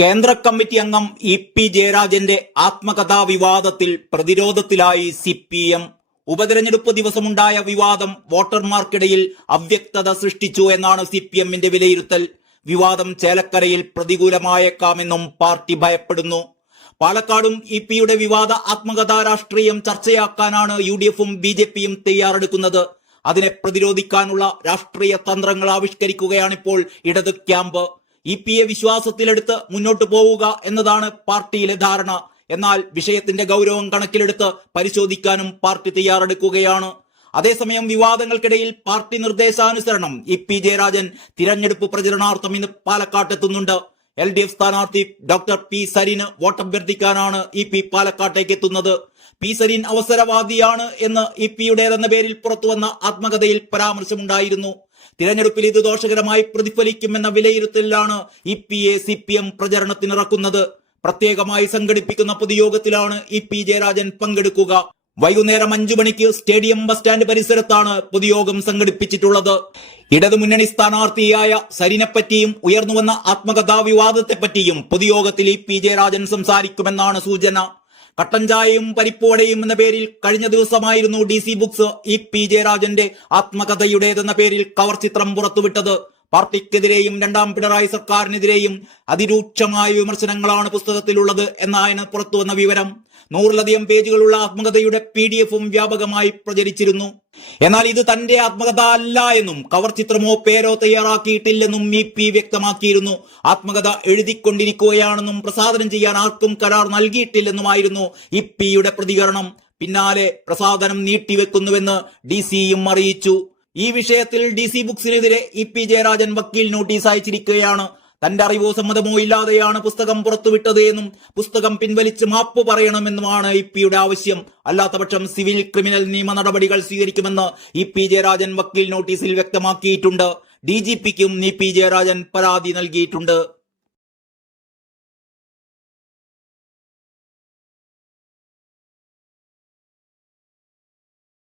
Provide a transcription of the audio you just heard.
കേന്ദ്ര കമ്മിറ്റി അംഗം E P ജയരാജന്റെ ആത്മകഥാ വിവാദത്തിൽ പ്രതിരോധത്തിലായി സി പി എം. ഉപതെരഞ്ഞെടുപ്പ് ദിവസമുണ്ടായ വിവാദം വോട്ടർമാർക്കിടയിൽ അവ്യക്തത സൃഷ്ടിച്ചു എന്നാണ് സി പി എമ്മിന്റെ വിലയിരുത്തൽ. വിവാദം ചേലക്കരയിൽ പ്രതികൂലമായേക്കാമെന്നും പാർട്ടി ഭയപ്പെടുന്നു. പാലക്കാടും ഇ പിയുടെ വിവാദ ആത്മകഥാ രാഷ്ട്രീയം ചർച്ചയാക്കാനാണ് യു ഡി എഫും ബി ജെ പിയും തയ്യാറെടുക്കുന്നത്. അതിനെ പ്രതിരോധിക്കാനുള്ള രാഷ്ട്രീയ തന്ത്രങ്ങൾ ആവിഷ്കരിക്കുകയാണിപ്പോൾ ഇടത് ക്യാമ്പ്. ഇ പി എ വിശ്വാസത്തിലെടുത്ത് മുന്നോട്ട് പോവുക എന്നതാണ് പാർട്ടിയിലെ ധാരണ. എന്നാൽ വിഷയത്തിന്റെ ഗൗരവം കണക്കിലെടുത്ത് പരിശോധിക്കാനും പാർട്ടി തയ്യാറെടുക്കുകയാണ്. അതേസമയം വിവാദങ്ങൾക്കിടയിൽ പാർട്ടി നിർദ്ദേശാനുസരണം ഇ പി ജയരാജൻ തിരഞ്ഞെടുപ്പ് പ്രചരണാർത്ഥം ഇന്ന് പാലക്കാട്ടെത്തുന്നുണ്ട് എൽ ഡി എഫ് സ്ഥാനാർത്ഥി ഡോക്ടർ പി സരീന് വോട്ടഭ്യർത്ഥിക്കാനാണ് ഇ പി പാലക്കാട്ടേക്ക് എത്തുന്നത്. പി സരീൻ അവസരവാദിയാണ് എന്ന് ഇ പിയുടേതെന്ന പേരിൽ പുറത്തുവന്ന ആത്മകഥയിൽ പരാമർശമുണ്ടായിരുന്നു. തിരഞ്ഞെടുപ്പിൽ ഇത് ദോഷകരമായി പ്രതിഫലിക്കുമെന്ന വിലയിരുത്തലിലാണ് E P A C P M പ്രചരണത്തിനിറക്കുന്നത്. പ്രത്യേകമായി സംഘടിപ്പിക്കുന്ന പൊതുയോഗത്തിലാണ് ഇ പി ജയരാജൻ പങ്കെടുക്കുക. വൈകുന്നേരം അഞ്ചു മണിക്ക് സ്റ്റേഡിയം ബസ് സ്റ്റാൻഡ് പരിസരത്താണ് പൊതുയോഗം സംഘടിപ്പിച്ചിട്ടുള്ളത്. ഇടതുമുന്നണി സ്ഥാനാർത്ഥിയായ സരിനെപ്പറ്റിയും ഉയർന്നുവന്ന ആത്മകഥാ വിവാദത്തെപ്പറ്റിയും പൊതുയോഗത്തിൽ ഇ പി ജയരാജൻ സംസാരിക്കുമെന്നാണ് സൂചന. കട്ടൻചായയും പരിപ്പോടയും എന്ന പേരിൽ കഴിഞ്ഞ ദിവസമായിരുന്നു D C books E P ജയരാജന്റെ ആത്മകഥയുടേതെന്ന പേരിൽ കവർ ചിത്രം പുറത്തുവിട്ടത്. പാർട്ടിക്കെതിരെയും രണ്ടാം പിണറായി സർക്കാരിനെതിരെയും അതിരൂക്ഷമായ വിമർശനങ്ങളാണ് പുസ്തകത്തിലുള്ളത് എന്നാണ് പുറത്തുവന്ന വിവരം. നൂറിലധികം പേജുകളുള്ള ആത്മകഥയുടെ പി ഡി എഫും വ്യാപകമായി പ്രചരിച്ചിരുന്നു. എന്നാൽ ഇത് തന്റെ ആത്മകഥ അല്ല എന്നും കവർ ചിത്രമോ പേരോ തയ്യാറാക്കിയിട്ടില്ലെന്നും ഇ പി വ്യക്തമാക്കിയിരുന്നു. ആത്മകഥ എഴുതിക്കൊണ്ടിരിക്കുകയാണെന്നും പ്രസാദനം ചെയ്യാൻ ആർക്കും കരാർ നൽകിയിട്ടില്ലെന്നുമായിരുന്നു ഇ പിയുടെ പ്രതികരണം. പിന്നാലെ പ്രസാദനം നീട്ടിവെക്കുന്നുവെന്ന് ഡി സിയും അറിയിച്ചു. ഈ വിഷയത്തിൽ ഡി സി ബുക്സിനെതിരെ ഇ പി ജയരാജൻ വക്കീൽ നോട്ടീസ് അയച്ചിരിക്കുകയാണ്. തന്റെ അറിവോ സമ്മതമോ ഇല്ലാതെയാണ് പുസ്തകം പുറത്തുവിട്ടത് എന്നും പുസ്തകം പിൻവലിച്ച് മാപ്പ് പറയണമെന്നുമാണ് ഇ പിയുടെ ആവശ്യം. അല്ലാത്തപക്ഷം സിവിൽ ക്രിമിനൽ നിയമ നടപടികൾ സ്വീകരിക്കുമെന്ന് ഇ പി ജയരാജൻ വക്കീൽ നോട്ടീസിൽ വ്യക്തമാക്കിയിട്ടുണ്ട്. ഡി ജി പിക്കും ഇ പി ജയരാജൻ പരാതി നൽകിയിട്ടുണ്ട്.